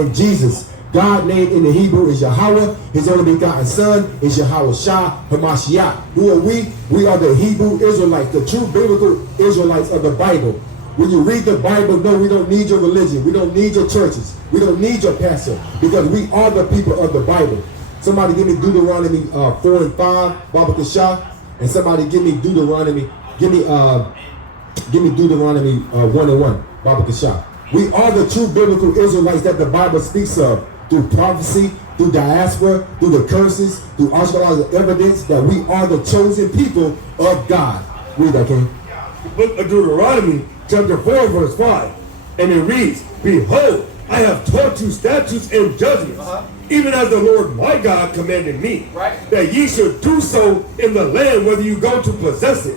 in Jesus. God name in the Hebrew is Yahweh. His only begotten Son is Yahweh Shah Hamashiach. Who are we? We are the Hebrew Israelites, the true biblical Israelites of the Bible. When you read the Bible, no, we don't need your religion. We don't need your churches. We don't need your pastor, because we are the people of the Bible. Somebody give me Deuteronomy 4 and 5, Baba Kashah. And somebody give me Deuteronomy, give me Deuteronomy 1 and 1, Baba Kashah. We are the true biblical Israelites that the Bible speaks of through prophecy, through diaspora, through the curses, through archaeological evidence that we are the chosen people of God. Read that, King. The book of Deuteronomy, chapter 4, verse 5. And it reads, Behold, I have taught you statutes and judgments, even as the Lord my God commanded me, that ye should do so in the land whether you go to possess it.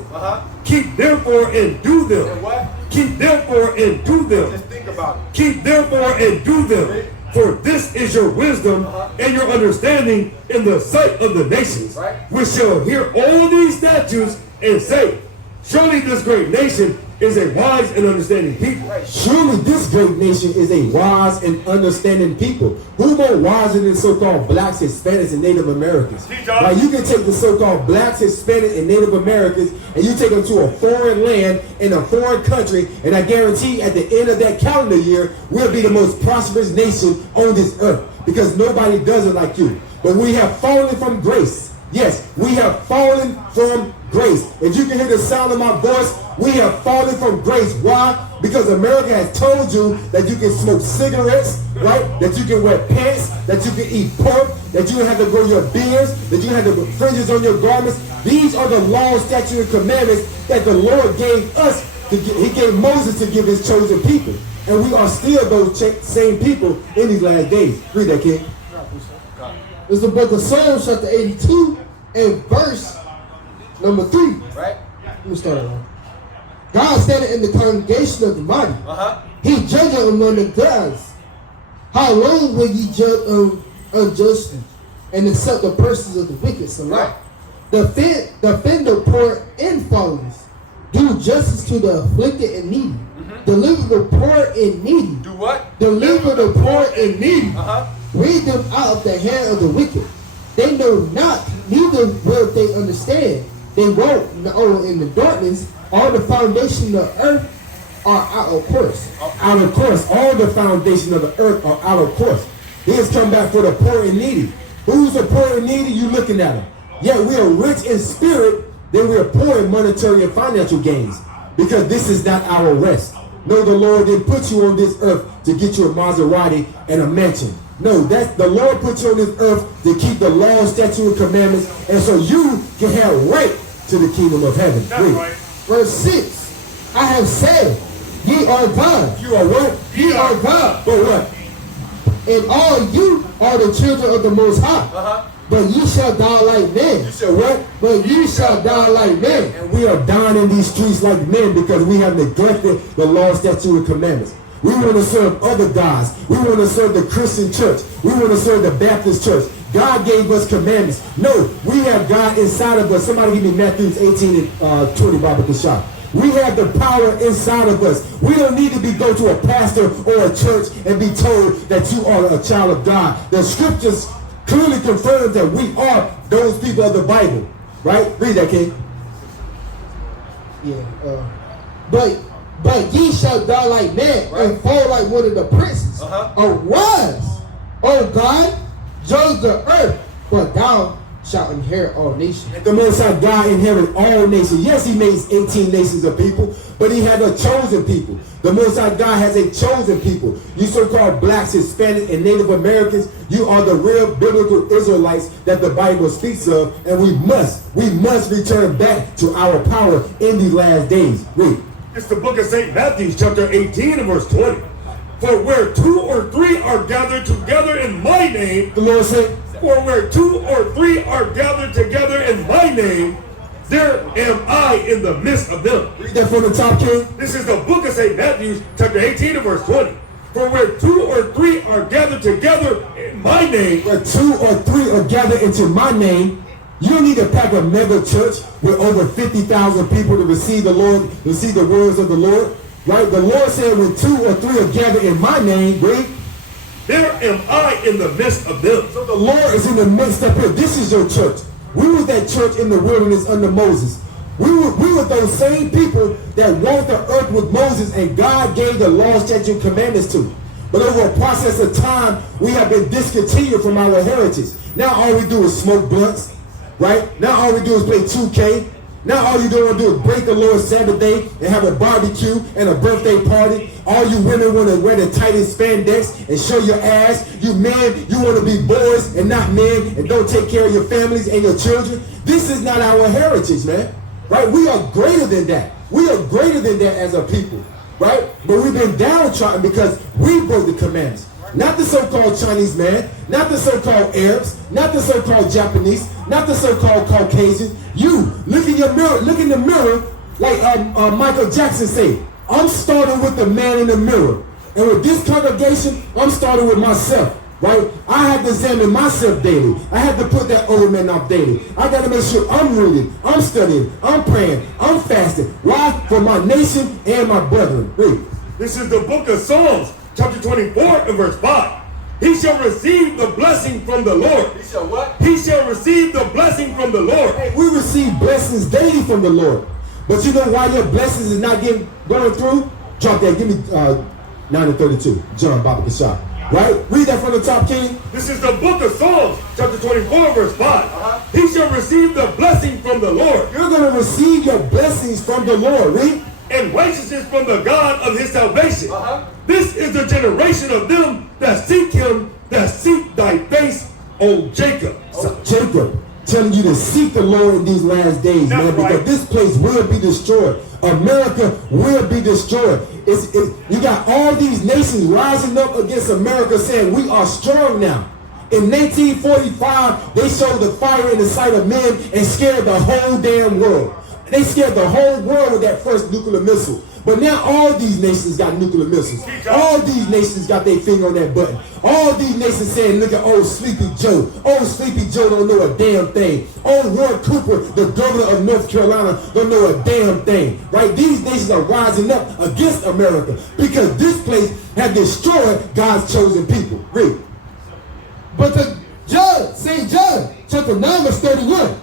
Keep therefore and do them. Keep therefore and do them. Just think about it. Keep therefore and do them. For this is your wisdom and your understanding in the sight of the nations, which shall hear all these statutes and say, Surely this great nation is a wise and understanding people. Surely this great nation is a wise and understanding people. Who more wiser than so-called blacks, Hispanics, and Native Americans? Like, you can take the so-called blacks, Hispanic, and Native Americans, and you take them to a foreign land in a foreign country, and I guarantee at the end of that calendar year, we'll be the most prosperous nation on this earth, because nobody does it like you. But we have fallen from grace. Yes, we have fallen from grace. If you can hear the sound of my voice, we have fallen from grace. Why? Because America has told you that you can smoke cigarettes, right? That you can wear pants, that you can eat pork, that you have to grow your beards, that you have to put fringes on your garments. These are the laws, statutes, and commandments that the Lord gave us. He gave Moses to give his chosen people. And we are still those same people in these last days. Read that, kid. It's the book of Psalms, chapter 82, and verse number 3. Right? Let me start it off. God standing in the congregation of the mighty. He judging among the gods. How long will ye judge unjustly and accept the persons of the wicked? So right. Defend the poor and fatherless. Do justice to the afflicted and needy. Deliver the poor and needy. Do what? Deliver the poor and needy. Read them out of the hand of the wicked. They know not, neither will they understand. They won't know in the darkness. All the foundation of the earth are out of course. Out of course. All the foundation of the earth are out of course. He has come back for the poor and needy. Who's the poor and needy? You looking at him. Yet we are rich in spirit, then we are poor in monetary and financial gains. Because this is not our rest. No, the Lord didn't put you on this earth to get you a Maserati and a mansion. No, that's the Lord put you on this earth to keep the law, statutes, and commandments, and so you can have right to the kingdom of heaven. Right. Verse 6. I have said, ye are God. You are what? Ye are God. But what? And all you are the children of the Most High. But ye shall die like men. You said what? But ye shall die like men. And we are dying in these streets like men because we have neglected the law, statutes, and commandments. We want to serve other gods. We want to serve the Christian church. We want to serve the Baptist church. God gave us commandments. No, we have God inside of us. Somebody give me Matthew 18 and 20, Baba Kashah. We have the power inside of us. We don't need to go to a pastor or a church and be told that you are a child of God. The scriptures clearly confirm that we are those people of the Bible. Right? Read that, King. Yeah. But ye shall die like men and fall like one of the princes. Arise, O God, judge the earth, for thou shalt inherit all nations. The Most High God inherited all nations. Yes, he made 18 nations of people, but he had a chosen people. The Most High God has a chosen people. You so-called blacks, Hispanic, and Native Americans, you are the real biblical Israelites that the Bible speaks of, and we must return back to our power in these last days. Read. It's the book of St. Matthew, chapter 18 and verse 20. For where 2 or 3 are gathered together in my name, the Lord said, for where 2 or 3 are gathered together in my name, there am I in the midst of them. Read that from the top, King. This is the book of St. Matthew, chapter 18 and verse 20. For where 2 or 3 are gathered together in my name, where 2 or 3 are gathered into my name, you don't need to pack a mega church with over 50,000 people to receive the Lord, receive the words of the Lord. Right? The Lord said when 2 or 3 are gathered in my name, read, there am I in the midst of them. So the Lord is in the midst of here. This is your church. We were that church in the wilderness under Moses. We were those same people that walked the earth with Moses, and God gave the law, statute, commandments to. But over a process of time, we have been discontinued from our heritage. Now all we do is smoke blunts, right? Now all we do is play 2K. Now all you don't do is break the Lord's Sabbath day and have a barbecue and a birthday party. All you women want to wear the tightest spandex and show your ass. You men, you want to be boys and not men and don't take care of your families and your children. This is not our heritage, man. Right? We are greater than that. We are greater than that as a people. Right? But we've been downtrodden because we broke the commandments. Not the so-called Chinese man, not the so-called Arabs, not the so-called Japanese, not the so-called Caucasian. You, look in your mirror, look in the mirror, like Michael Jackson said, I'm starting with the man in the mirror. And with this congregation, I'm starting with myself, right? I have to examine myself daily. I have to put that old man off daily. I got to make sure I'm reading, I'm studying, I'm praying, I'm fasting. Why? For my nation and my brethren. Read. This is the book of Psalms, chapter 24 and verse 5. He shall receive the blessing from the Lord. He shall what? He shall receive the blessing from the Lord. Hey, we receive blessings daily from the Lord. But you know why your blessings is not going through? Drop that. Give me 9 and 32. John Baba Kashah. Right? Read that from the top, King. This is the book of Psalms, chapter 24, verse 5. He shall receive the blessing from the Lord. You're going to receive your blessings from the Lord. Read. And righteousness from the God of his salvation. This is the generation of them that seek him, that seek thy face, O Jacob. So Jacob telling you to seek the Lord in these last days, that's man, right. because this place will be destroyed. America will be destroyed. You got all these nations rising up against America saying we are strong now. In 1945, they showed the fire in the sight of men and scared the whole damn world. They scared the whole world with that first nuclear missile. But now all these nations got nuclear missiles. All these nations got their finger on that button. All these nations saying, look at old Sleepy Joe. Old Sleepy Joe don't know a damn thing. Old Roy Cooper, the governor of North Carolina, don't know a damn thing. Right? These nations are rising up against America because this place has destroyed God's chosen people. Read. But the judge, St. John, chapter 9, verse 31.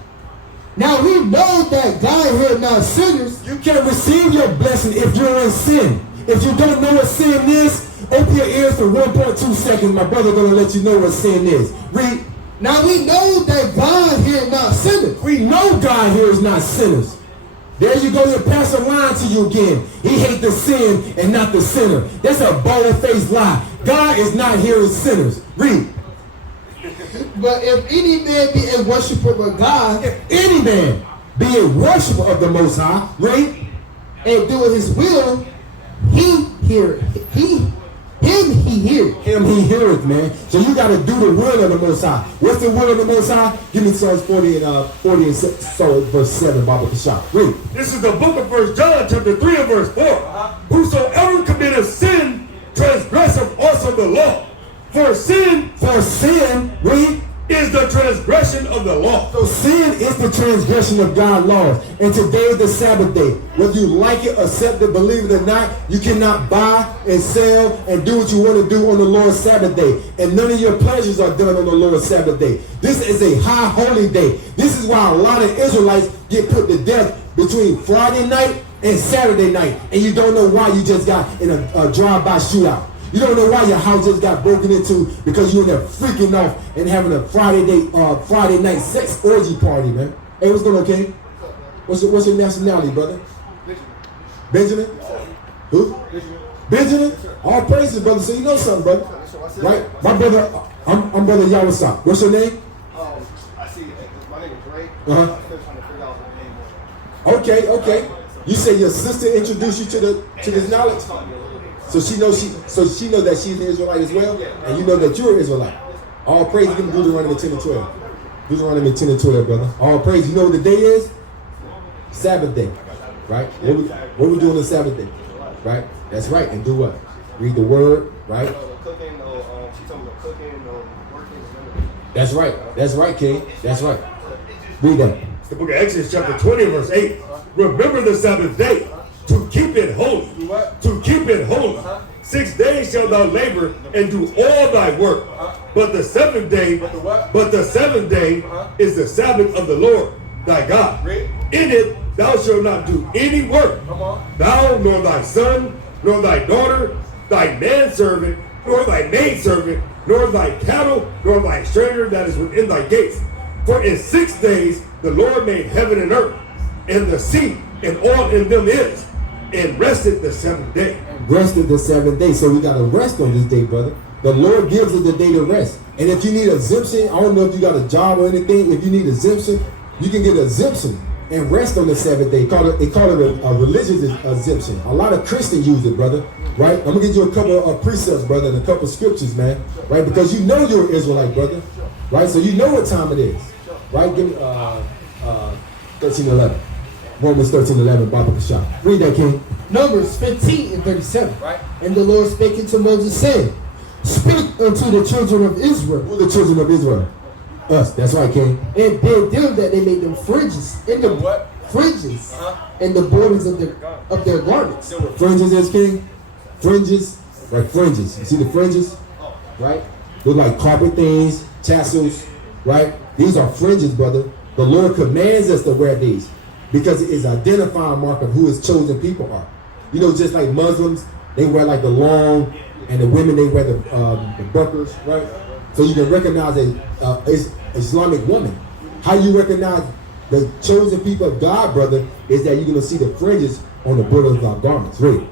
Now we know that God heard not sinners. You can't receive your blessing if you're in sin. If you don't know what sin is, open your ears for 1.2 seconds. My brother gonna let you know what sin is. Read. Now we know that God heard not sinners. We know God hears not sinners. There you go, your pastor lying to you again. He hates the sin and not the sinner. That's a bald-faced lie. God is not hearing sinners. Read. But if any man be a worshiper of God, If any man be a worshiper of the Most High, read, and doing his will, he heareth. Him he heareth. him he heareth, man. So you got to do the will of the Most High. What's the will of the Most High? Give me Psalms 40 and so verse 7, Baba Kashah. Read. This is the book of 1 John, chapter 3 and verse 4. Whosoever committeth sin, transgresseth also the law. For sin, read. is the transgression of the law. So sin is the transgression of God's laws. And today is the Sabbath day. Whether you like it, accept it, believe it or not, you cannot buy and sell and do what you want to do on the Lord's Sabbath day. And none of your pleasures are done on the Lord's Sabbath day. This is a high holy day. This is why a lot of Israelites get put to death between Friday night and Saturday night. And you don't know why you just got in a drive-by shootout. You don't know why your house just got broken into because you're in there freaking off and having a Friday night sex orgy party, man. Hey, what's going on, King? What's your nationality, brother? Benjamin? Who? Benjamin? All praises, brother. So you know something, brother. Right? My brother, I'm brother Yawasop. What's your name? I see. My name is Ray. Uh-huh. I'm still trying to figure out the name. Okay. You say your sister introduced you to this knowledge? So she knows that she's an Israelite as well, and you know that you're an Israelite. All praise, give me Deuteronomy 10 and 12. Deuteronomy 10 and 12, brother. All praise. You know what the day is? Sabbath day, right? What we do on the Sabbath day, right? That's right. And do what? Read the word, right? She told me no cooking, no working. That's right. That's right, King. That's right. Read that. It's the book of Exodus, chapter 20, verse 8. Remember the Sabbath day to keep it holy. To keep it holy. 6 days shalt thou labor and do all thy work. But the seventh day, is the Sabbath of the Lord thy God. In it thou shalt not do any work, thou nor thy son, nor thy daughter, thy manservant, nor thy maidservant, nor thy cattle, nor thy stranger that is within thy gates. For in 6 days the Lord made heaven and earth, and the sea, and all in them is, and rested the seventh day. Rested the seventh day. So we got to rest on this day, brother. The Lord gives us the day to rest. And if you need exemption, I don't know if you got a job or anything. If you need exemption, you can get exemption and rest on the seventh day. They call it a religious exemption. A lot of Christians use it, brother. Right? I'm gonna give you a couple of precepts, brother, and a couple of scriptures, man. Right? Because you know you're an Israelite, brother. Right? So you know what time it is. Right? Give me 13:11. Romans 13:11, Baba Kashah. Read that, King. Numbers 15 and 37. Right. And the Lord spake unto Moses, saying, Speak unto the children of Israel. Who are the children of Israel? Us. That's right, King. And bid them that they make them fringes in the fringes and the borders of their garments. Fringes is, King. Fringes, like fringes. You see the fringes, right? They're like carpet things, tassels, right? These are fringes, brother. The Lord commands us to wear these because it is an identifying mark of who His chosen people are. You know, just like Muslims, they wear like the long, and the women, they wear the burqas, right? So you can recognize a Islamic woman. How you recognize the chosen people of God, brother, is that you're going to see the fringes on the borders of our garments. Read.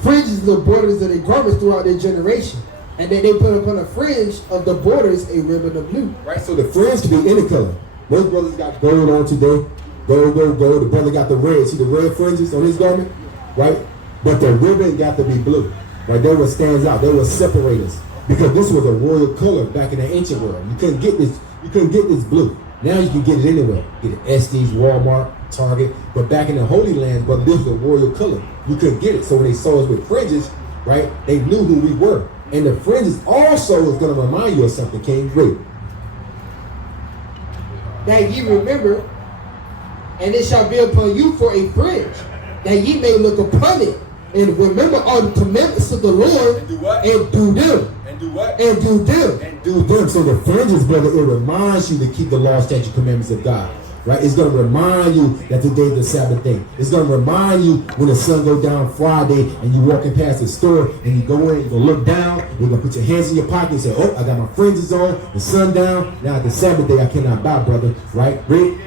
Fringes the borders of their garments throughout their generation. And then they put upon a fringe of the borders a ribbon of blue. Right, so the fringe can be any color. Most brothers got gold on today. Gold. The brother got the red. See the red fringes on his garment? Right? But the ribbon got to be blue. Right? That what stands out. That what separates us. Because this was a royal color back in the ancient world. You couldn't get this blue. Now you can get it anywhere. Get it at Estes, Walmart, Target. But back in the Holy Land, brother, this was a royal color. You couldn't get it. So when they saw us with fringes, right, they knew who we were. And the fringes also is going to remind you of something, King. Read. That ye remember, and it shall be upon you for a fringe, that ye may look upon it, and remember all the commandments of the Lord, and do what? And do them. And do what? And do them. And do them. So the fringes, brother, it reminds you to keep the law, statute, commandments of God. Right? It's going to remind you that today's the Sabbath day. It's going to remind you when the sun goes down Friday and you walking past the store and you go in, you're going to look down, you're going to put your hands in your pocket and say, oh, I got my fringes on, the sun down. Now the Sabbath day I cannot buy, brother. Right? Read.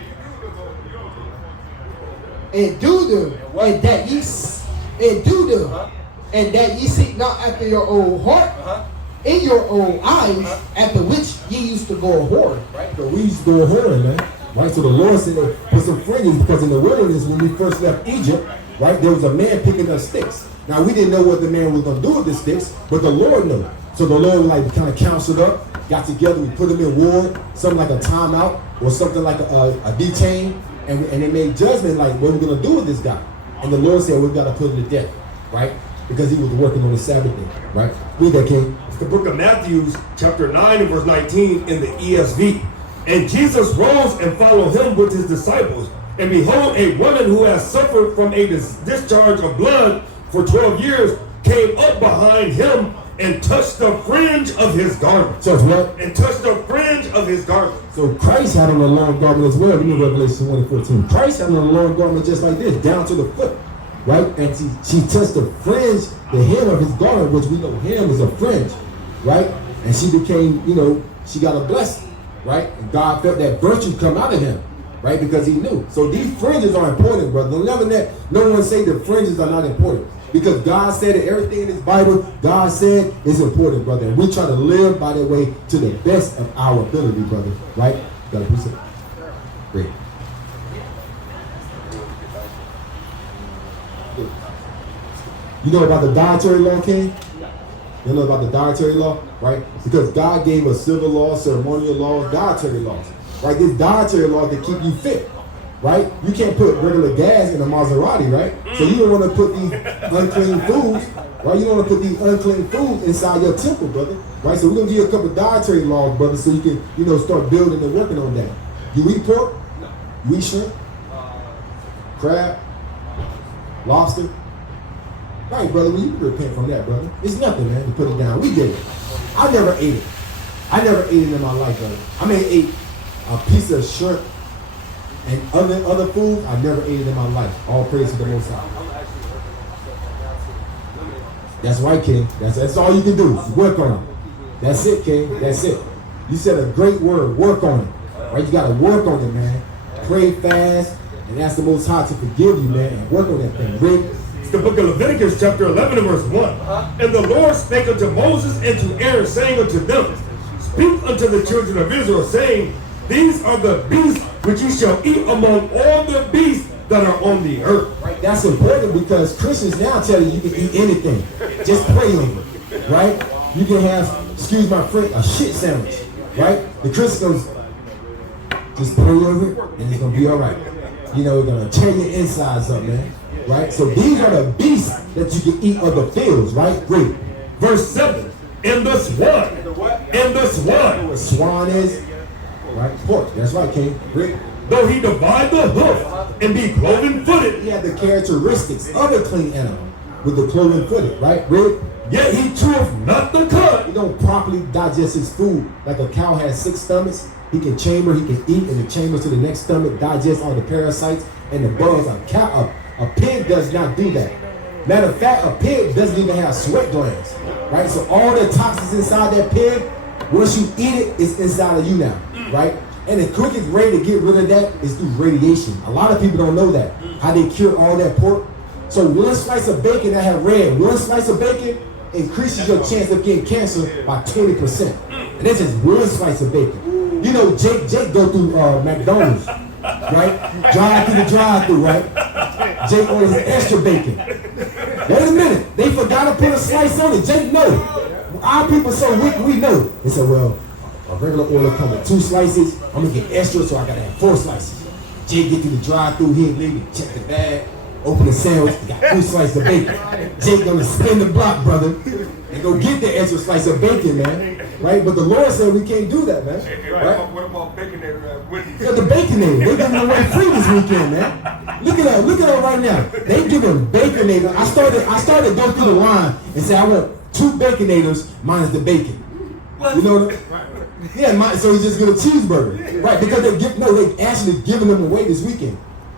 And do them, and that ye seek not after your own heart, in your own eyes, after which ye used to go a whoring. Right? So we used to go a whoring, man. Right, so the Lord said put some fringes because in the wilderness when we first left Egypt, right, there was a man picking up sticks. Now we didn't know what the man was going to do with the sticks, but the Lord knew. So the Lord like kind of counseled up, got together, we put them in ward, something like a timeout or something like a detain, and they made judgment like what we're going to do with this guy. And the Lord said we've got to put him to death, right? Because he was working on the Sabbath day, right? Read that, King. It's the book of Matthew, chapter 9 and verse 19 in the ESV. And Jesus rose and followed him with his disciples. And behold, a woman who has suffered from a discharge of blood for 12 years came up behind him and touched the fringe of his garment. Touched what? And touched the fringe of his garment. So Christ had on a long garment as well. You know Revelation 1:14. Christ had on a long garment just like this, down to the foot. Right? And she touched the fringe, the hem of his garment, which we know hem is a fringe. Right? And she became, she got a blessing. Right? And God felt that virtue come out of him, right? Because he knew. So these fringes are important, brother. Don't never let no one say the fringes are not important. Because God said that everything in this Bible, God said is important, brother. And we try to live by that way to the best of our ability, brother. Right? Got a precept? Great. You know about the dietary law, King? You know about the dietary law, right? Because God gave us civil law, ceremonial laws, dietary laws, right? This dietary law to keep you fit, right? You can't put regular gas in a Maserati, right? So you don't want to put these unclean foods, right? You don't want to put these unclean foods inside your temple, brother, right? So we're going to give you a couple of dietary laws, brother, so you can, start building and working on that. You eat pork? You eat shrimp? Crab? lobster. Right, brother, when you repent from that, brother, it's nothing, man, to put it down. We get it. I never ate it. I never ate it in my life, brother. I may ate a piece of shrimp and other food. I never ate it in my life. All praise to the Most High. That's right, King. That's all you can do. Work on it. That's it, King. That's it. You said a great word. Work on it. Right? You got to work on it, man. Pray fast and ask the Most High to forgive you, man, and work on that thing. Rick. It's the book of Leviticus, chapter 11, and verse 1. And the Lord spake unto Moses and to Aaron, saying unto them, Speak unto the children of Israel, saying, These are the beasts which ye shall eat among all the beasts that are on the earth. Right? That's important because Christians now tell you can eat anything. Just pray over it. Right? You can have, excuse my French, a shit sandwich. Right? The Christians just pray over it and it's going to be all right. You know, we're going to tear your insides up, man. Right? So these are the beasts that you can eat of the fields, right? Great. Verse 7. And the swan. And the swan. What swan is? Right? Pork. That's right, King. Great. Though he divide the hoof and be cloven footed. He had the characteristics of a clean animal with the cloven footed, right? Great. Yet he cheweth not the cud. He don't properly digest his food. Like a cow has 6 stomachs. He can chamber, he can eat, and the chamber to the next stomach, digest all the parasites and the bugs. A pig does not do that. Matter of fact, a pig doesn't even have sweat glands, right? So all the toxins inside that pig, once you eat it, it's inside of you now, right? And the quickest way to get rid of that is through radiation. A lot of people don't know that, how they cure all that pork. So one slice of bacon that have red, one slice of bacon increases your chance of getting cancer by 20%. And that's just one slice of bacon. You know, Jake go through McDonald's, right? Drive through the drive-through, right? Jake orders extra bacon. Wait a minute, they forgot to put a slice on it. Jake know. Our people so wicked, we know. They said, well, a regular order come with 2 slices. I'm gonna get extra, so I gotta have 4 slices. Jake get through the drive-through, he'll leave me, check the bag, open the sandwich, got 2 slices of bacon. Jake gonna spin the block, brother, and go get the extra slice of bacon, man. Right? But the Lord said we can't do that, man. Right? What about Baconator at Wendy's? Yeah, the Baconator. They giving away free this weekend, man. Look at her right now. They giving Baconator. I started going through the line and say I want 2 Baconators minus the bacon. What? You know what? Yeah, so he just get a cheeseburger. Right, because they actually giving them away this weekend.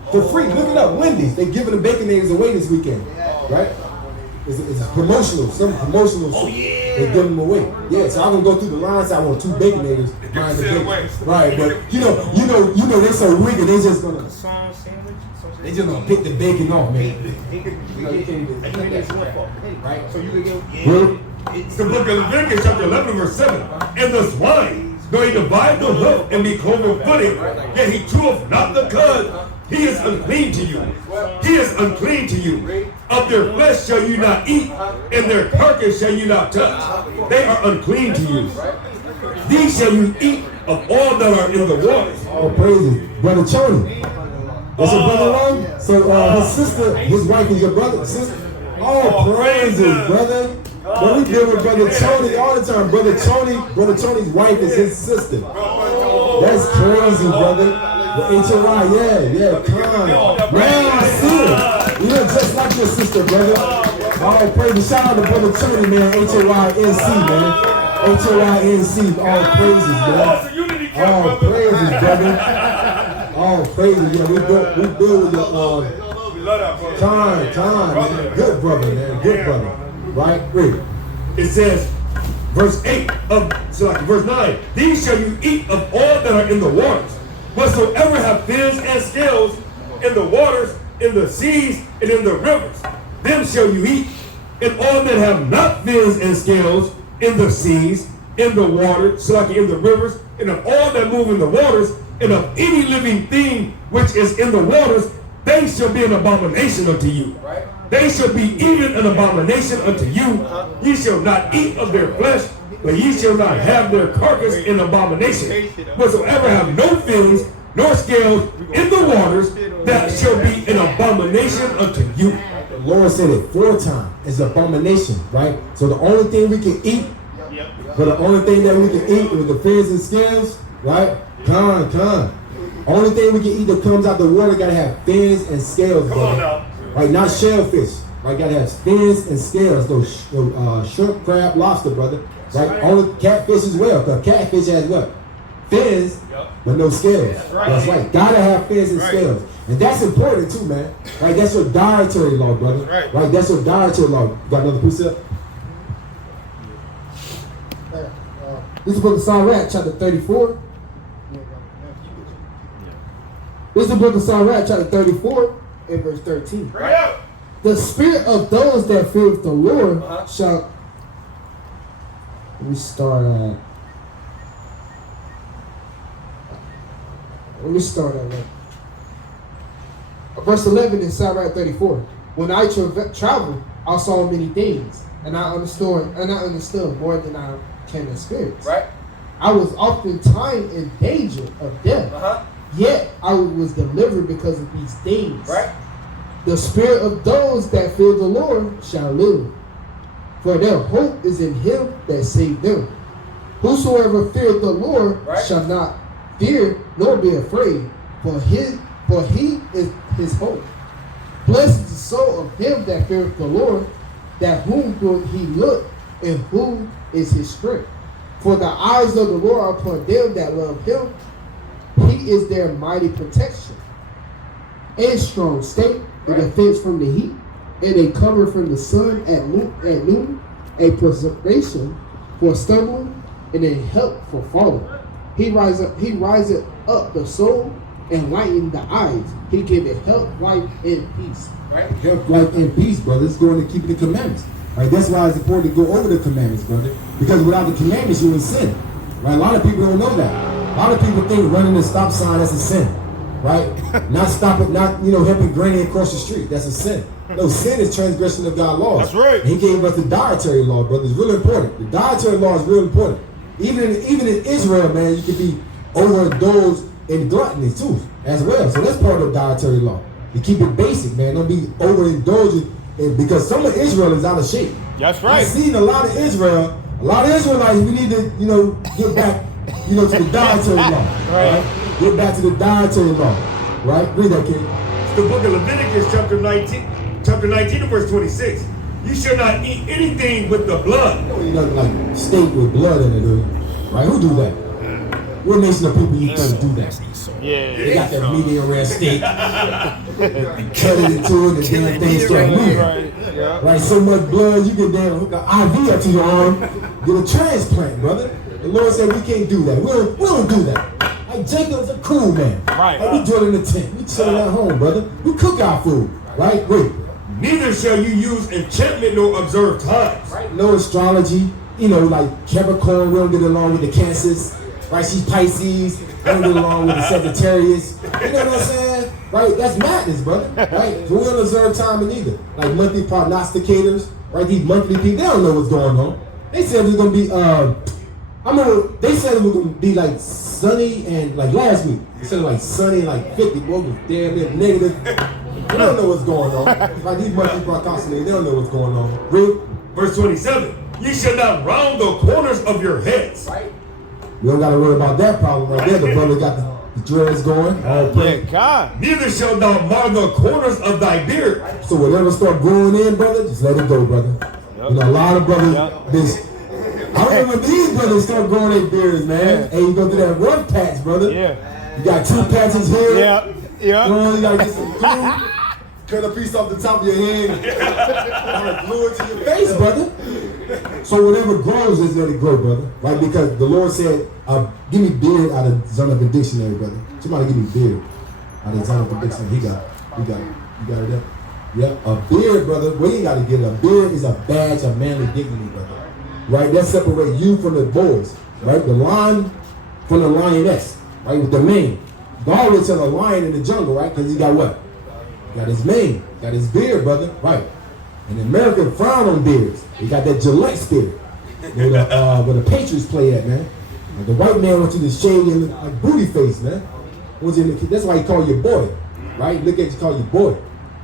For free. Look it up, Wendy's. They giving the Baconators away this weekend. Right? It's promotional, some promotional. Oh, yeah. They give them away. Yeah, so I'm gonna go through the line. So I want 2 Baconators. Right, but you know they're so wicked. They just gonna pick the bacon off, man. Right. So you can get. It's the book of Leviticus, chapter 11, verse 7. And the swine, though he divide the hoof and be cloven footed, yet he cheweth not the cud. He is unclean to you. He is unclean to you. Of their flesh shall you not eat, and their carcass shall you not touch. They are unclean to you. These shall you eat of all that are in the waters. All praises. Brother Choni. That's your brother Long? So his sister, his wife is your brother, sister? All praises, brother. But we deal with Brother Choni all the time. Brother Choni's wife is his sister. That's crazy, brother. The HOI, yeah, come. Man, I see it. You look just like your sister, brother. All praises. Shout out to Brother Choni, man. HOI-NC, man. HOI-NC. All praises, man. All praises, brother. All praises. Yeah, we build with your time, man. Good brother, man. Good brother. Right? Read. It says, verse 9, These shall you eat of all that are in the waters. Whatsoever have fins and scales in the waters, in the seas, and in the rivers, them shall you eat. And all that have not fins and scales in the seas, in the water, in the rivers, and of all that move in the waters, and of any living thing which is in the waters, they shall be an abomination unto you. Right. They shall be even an abomination unto you. Ye shall not eat of their flesh, but ye shall not have their carcass in abomination. Whatsoever have no fins nor scales in the waters, that shall be an abomination unto you. The Lord said it 4 times. It's abomination, right? So the only thing we can eat, but the only thing that we can eat with the fins and scales, right? Only thing we can eat that comes out the water gotta have fins and scales. Come on now. right? Not shellfish. Right? Gotta have fins and scales. Those shrimp, crab, lobster, brother. Right? Only catfish as well, because catfish has what? Fins, but no scales. That's right. Gotta have fins and scales. And that's important too, man. Right? That's your dietary law, brother. Right? That's your dietary law. Got another precept? This is the book of Sirach, chapter 34. This is the book of Sirach, chapter 34, and verse 13. Right. The spirit of those that fear the Lord shall. Let me start at. Verse 11 in Sirach 34. When I traveled, I saw many things, and I understood more than I can experience. Right. I was oftentimes in danger of death. Yet I was delivered because of these things. Right. The spirit of those that fear the Lord shall live, for their hope is in him that saved them. Whosoever feareth the Lord shall not fear nor be afraid, for he is his hope. Blessed is the soul of him that feareth the Lord, that whom will he look, and who is his strength. For the eyes of the Lord are upon them that love him. He is their mighty protection and strong state, a defense from the heat, and a cover from the sun at noon, a preservation for stumbling, and a help for falling. He riseth up the soul and lighten the eyes. He giveth help, life, and peace. Right? Help, life, and peace, brother. It's going to keep the commandments. Right? That's why it's important to go over the commandments, brother. Because without the commandments, you will sin. Right? A lot of people don't know that. A lot of people think running a stop sign, that's a sin. Right? Not stopping, helping Granny across the street. That's a sin. No, sin is transgression of God's laws. That's right. And he gave us the dietary law, brother. It's really important. The dietary law is real important. Even in Israel, man, you can be overindulged in gluttony too, as well. So that's part of the dietary law. You keep it basic, man. Don't be overindulgent, because some of Israel is out of shape. That's right. I've seen a lot of Israel, a lot of Israelites. We need to, get back, to the dietary law. Right? Get back to the dietary law. Right? Read that, kid. It's the book of Leviticus, chapter 19 and verse 26. You shall not eat anything with the blood. You don't eat nothing like steak with blood in it, do you? Right? Who do that? What nation of people you think do that? Yeah. They got that medium rare steak, and cut it into it, and then things start moving. Right? So much blood, you get damn hook an IV up to your arm, get a transplant, brother. The Lord said we can't do that. We don't do that. Like Jacob's a cool man. Right. Like we dwell in the tent. We chilling at home, brother. We cook our food. Right? Wait. Neither shall you use enchantment nor observe times. Right? No astrology. Like Capricorn, we don't get along with the Cancers. Right? She's Pisces. We don't get along with the Sagittarius. You know what I'm saying? Right? That's madness, brother. Right? So we don't observe time either. Like monthly prognosticators. Right? These monthly people, they don't know what's going on. They said it's gonna be they said it was gonna be like sunny and like last week. They said like sunny and like 50. Boy, was damn near negative. They don't know what's going on. Like these monthly prognosticators, they don't know what's going on. Read verse 27. You shall not round the corners of your heads. Right. We don't gotta worry about that problem right there. The brother got the dreads going. God. Neither shall thou mar the corners of thy beard. So whatever start growing in, brother, just let it go, brother. Yep. A lot of brothers, I remember these brothers start growing their beards, man. Yeah. Hey, you go through that rough patch, brother. Yeah. You got 2 patches here. Yeah. You gotta get some glue. Cut a piece off the top of your head. Glue it to your face, brother. So whatever grows, just let it grow, brother. Right? Because the Lord said, give me beard out of Zondervan Dictionary, brother. Somebody give me beard out of Zondervan Dictionary. He got it. You got it there? Yeah. A beard, brother. Well, you got to get it. A beard is a badge of manly dignity, brother. Right? That separates you from the boys. Right? The lion from the lioness. Right? With the mane. You always tell a lion in the jungle, right? Because he got what? Got his mane, got his beard, brother. Right. And the Americans frown on beards. They got that Gillette spirit. Where the Patriots play at, man. Like the white man wants you to shave your like booty face, man. That's why he call you boy. Right? Look at you, call you boy.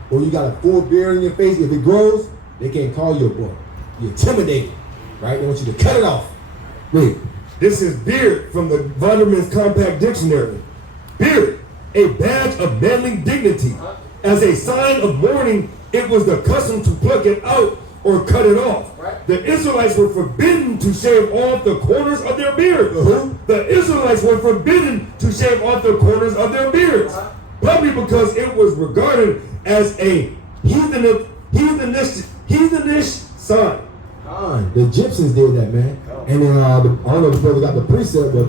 Or you got a full beard in your face. If it grows, they can't call you a boy. You're intimidated. Right? They want you to cut it off. Read. This is beard from the Vonderman's Compact Dictionary. Beard, a badge of manly dignity, as a sign of mourning it was the custom to pluck it out or cut it off. Right. The Israelites were forbidden to shave off the corners of their beards. Uh-huh. The Israelites were forbidden to shave off the corners of their beards. Probably because it was regarded as a heathenish sign. The Egyptians did that, man. And then I don't know if the brother got the precept, but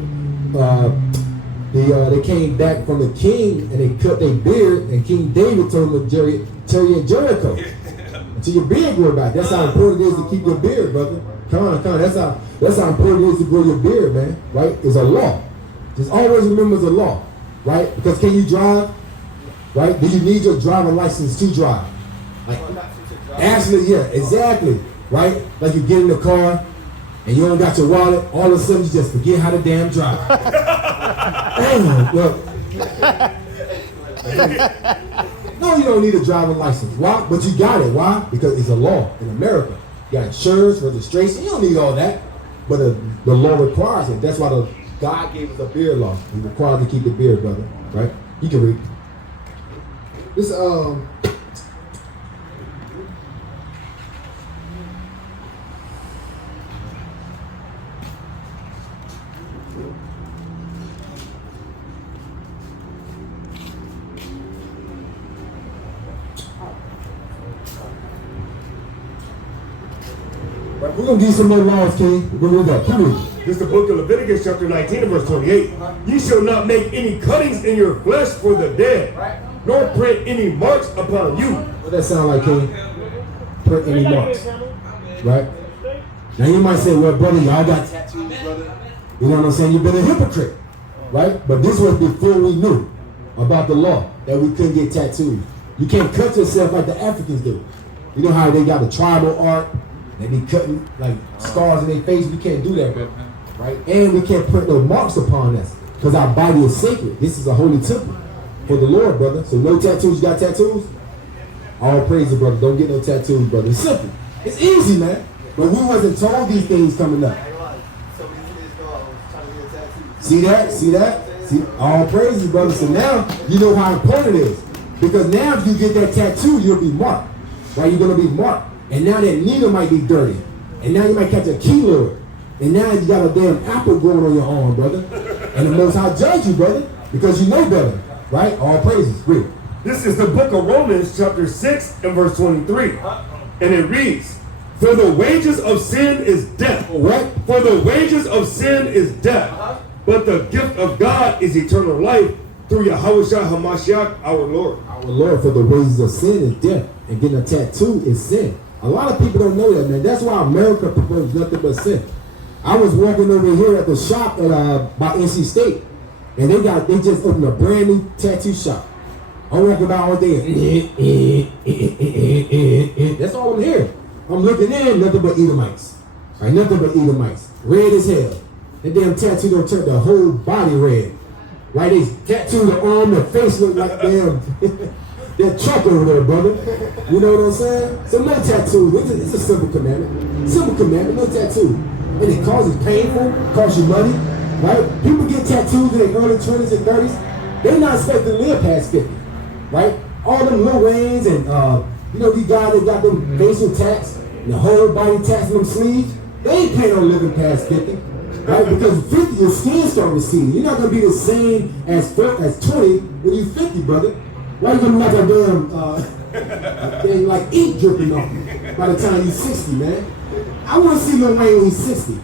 they came back from the king and they cut their beard, and King David told them to tell you in Jericho until your beard grow back. That's how important it is to keep your beard, brother. Come on. That's how important it is to grow your beard, man. Right? It's a law. Just always remember it's a law, right? Because can you drive? Right? Do you need your driving license to drive? Like, actually, yeah, exactly. Right? Like you get in the car and you don't got your wallet, all of a sudden you just forget how to damn drive. Damn, look. No, you don't need a driving license. Why? But you got it. Why? Because it's a law in America. You got insurance, registration. You don't need all that. But the law requires it. That's why God gave us a beard law. He required to keep the beard, brother. Right? You can read. This We're going to give you some more laws, King. We're going to read that. Keep reading. This is the book of Leviticus chapter 19 and verse 28. Ye shall not make any cuttings in your flesh for the dead, nor print any marks upon you. What that sound like, King? Print any marks. Right? Now you might say, well, brother, y'all got tattoos, brother. You know what I'm saying? You've been a hypocrite. Right? But this was before we knew about the law that we couldn't get tattoos. You can't cut yourself like the Africans do. You know how they got the tribal art? They be cutting like scars in their face. We can't do that, bro. Right? And we can't put no marks upon us because our body is sacred. This is a holy temple for the Lord, brother. So no tattoos. You got tattoos? All praise it, brother. Don't get no tattoos, brother. It's simple. It's easy, man. But we wasn't told these things coming up. See that? See that? See, all praises, brother. So now you know how important it is. Because now if you get that tattoo, you'll be marked. Right? You're going to be marked. And now that needle might be dirty. And now you might catch a keloid. And now you got a damn apple growing on your arm, brother. And the Most High judge you, brother. Because you know better. Right? All praises. Read. This is the book of Romans chapter 6 and verse 23. And it reads, for the wages of sin is death. What? For the wages of sin is death. But the gift of God is eternal life through Yahushua HaMashiach our Lord. Our Lord, for the wages of sin is death. And getting a tattoo is sin. A lot of people don't know that, man. That's why America prefers nothing but sin. I was walking over here at the shop at by NC State, and they just opened a brand new tattoo shop. I'm walking by all day. That's all I'm hearing. I'm looking in, nothing but Edomites. Right, nothing but Edomites. Red as hell. That damn tattoo don't turn the whole body red. Right, they tattoo the arm, the face look like damn. That truck over there, brother. You know what I'm saying? So no tattoos. It's a simple commandment. Simple commandment, no tattoo. And it causes painful, costs you money, right? People get tattoos in their early 20s and 30s. They're not expected to live past 50, right? All them Lil Waynes and, these guys that got them facial tats and the whole body tats in them sleeves, they ain't planning on living past 50, right? Because 50, your skin starts receding. You're not going to be the same as 20 when you're 50, brother. Why you gonna be like a damn, like ink dripping off you by the time you're 60, man? I want to see Lil Wayne when he's 60.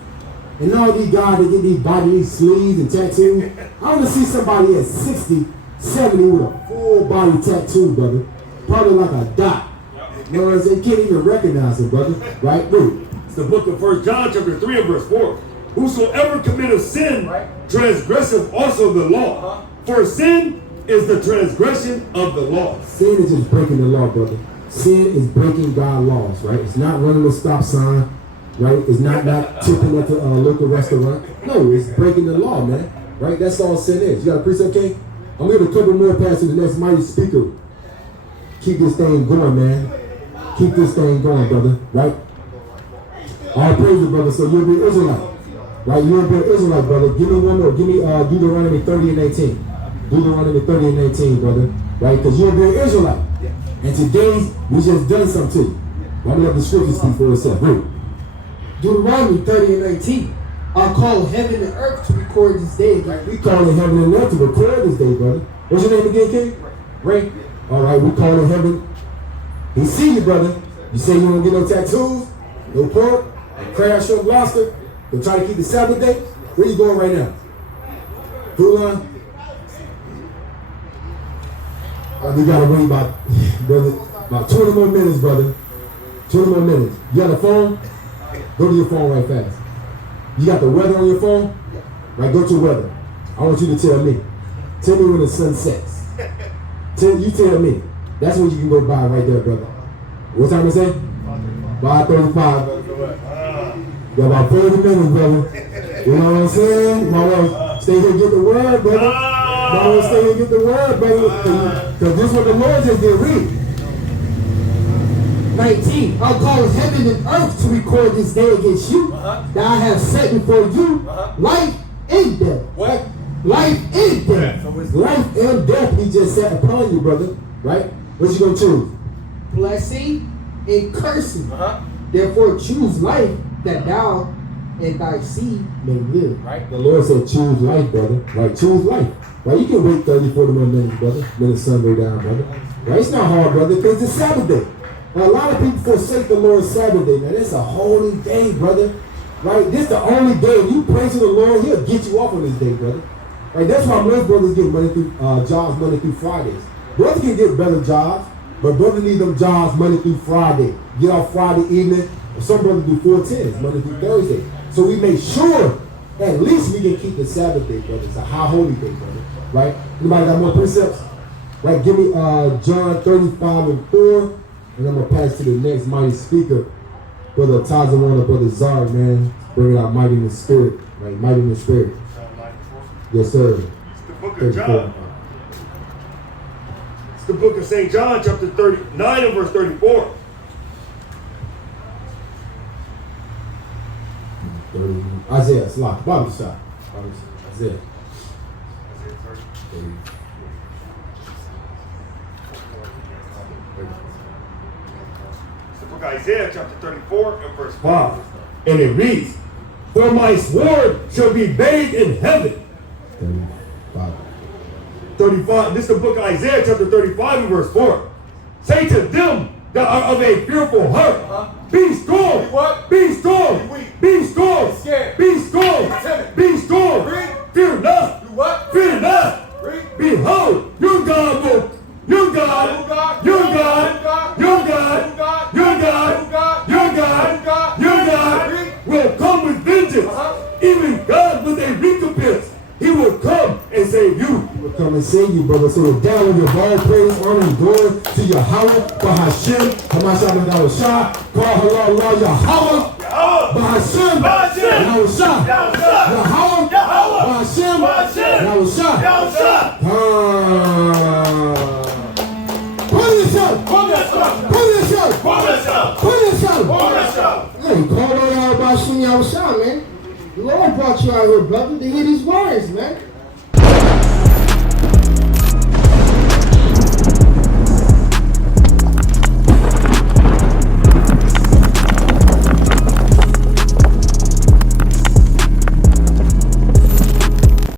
And all these guys that get these body sleeves and tattoos, I want to see somebody at 60, 70 with a full body tattoo, brother. Probably like a dot. You know what I'm saying? You can't even recognize it, brother. Right? Dude. It's the book of 1 John chapter 3 and verse 4. Whosoever committeth sin, transgresseth also the law. For sin is the transgression of the law. Sin is just breaking the law, brother. Sin is breaking God's laws, right? It's not running the stop sign, right? It's not tipping at the local restaurant. No, it's breaking the law, man. Right? That's all sin is. You got a precept, King? I'm going to give a couple more passes to the next mighty speaker. Keep this thing going, man. Keep this thing going, brother. Right? All praises, brother. So you'll be Israelite. Right? You'll be Israelite, brother. Give me one more. Give me Deuteronomy 30 and 18. Deuteronomy 30 and 19, brother. Right? Because you'll be an Israelite. And today, we just done something to you. Why do you let the scripture speak for itself? Read. Deuteronomy 30 and 19. I'll call heaven and earth to record this day. We call it heaven and earth to record this day, brother. What's your name again, King? Ray. All right, we call it heaven. He see you, brother. You say you don't get no tattoos, no pork, no crab, shrimp, lobster. You try to keep the Sabbath day. Where you going right now? Food line? We gotta wait about 20 more minutes, brother. 20 more minutes. You got a phone? Go to your phone right fast. You got the weather on your phone? Right, go to weather. I want you to tell me. Tell me when the sun sets. You tell me. That's what you can go by right there, brother. What time is it? 5:35. You got about 40 minutes, brother. You know what I'm saying? My wife, stay here and get the word, brother. My wife, stay here and get the word, brother. Because this is what the Lord just did. Read. 19. I'll cause heaven and earth to record this day against you. That I have set before you life and death. What? Life and death. So it's life and death he just set upon you, brother. Right? What you gonna choose? Blessing and cursing. Therefore choose life, that thou and thy seed may live. Right? The Lord said choose life, brother. Right? Choose life. Right? You can wait 30, 40 more minutes, brother. Let the sun go down, brother. Right? It's not hard, brother, because it's Sabbath day. Now, a lot of people forsake the Lord's Sabbath day, man. It's a holy day, brother. Right? This is the only day. If you pray to the Lord, he'll get you off on this day, brother. Right? That's why most brothers get money through jobs Monday through Fridays. Brothers can get better jobs, but brothers need them jobs Monday through Friday. Get off Friday evening. Or some brothers do 410s, Monday through Thursday. So we make sure at least we can keep the Sabbath day, brother. It's a high holy day, brother. Right? Anybody got more precepts? Right? Give me John 35 and 4. And I'm going to pass to the next mighty speaker, Brother Tazawana, Brother Zard, man. Bring it out mighty in the spirit. Right? Mighty in the spirit. Yes, sir. It's the book of John. It's the book of St. John, chapter 39 and verse 34. 30. Isaiah, Slot, Bible shot. Isaiah. Isaiah chapter 34 and verse 5. And it reads, for my sword shall be bathed in heaven. 35. This is the book of Isaiah chapter 35 and verse 4. Say to them that are of a fearful heart, be strong. Be strong. Be strong. Be strong. Be strong. Fear not. Fear not. Behold, your God will. Your God. Your God. Your God. Your God. Your God. Your God will come with vengeance. Even God with a recompense. He will come and save you. He will come and save you, brother. So we're down with your ball praise, honor, and glory to Yahweh, Bahashim, Hamashiach, Yahushua, call Halal, Yahweh, Bahashim, Yahushua, Yahweh, Bahashim, Yahushua. Pull this up! Pull this up! Pull this up! Pull this up! Pull this up! Pull this up! Hey, call on Bahashim, Yahushua, man. The Lord brought you out here, brother, to hear these words, man.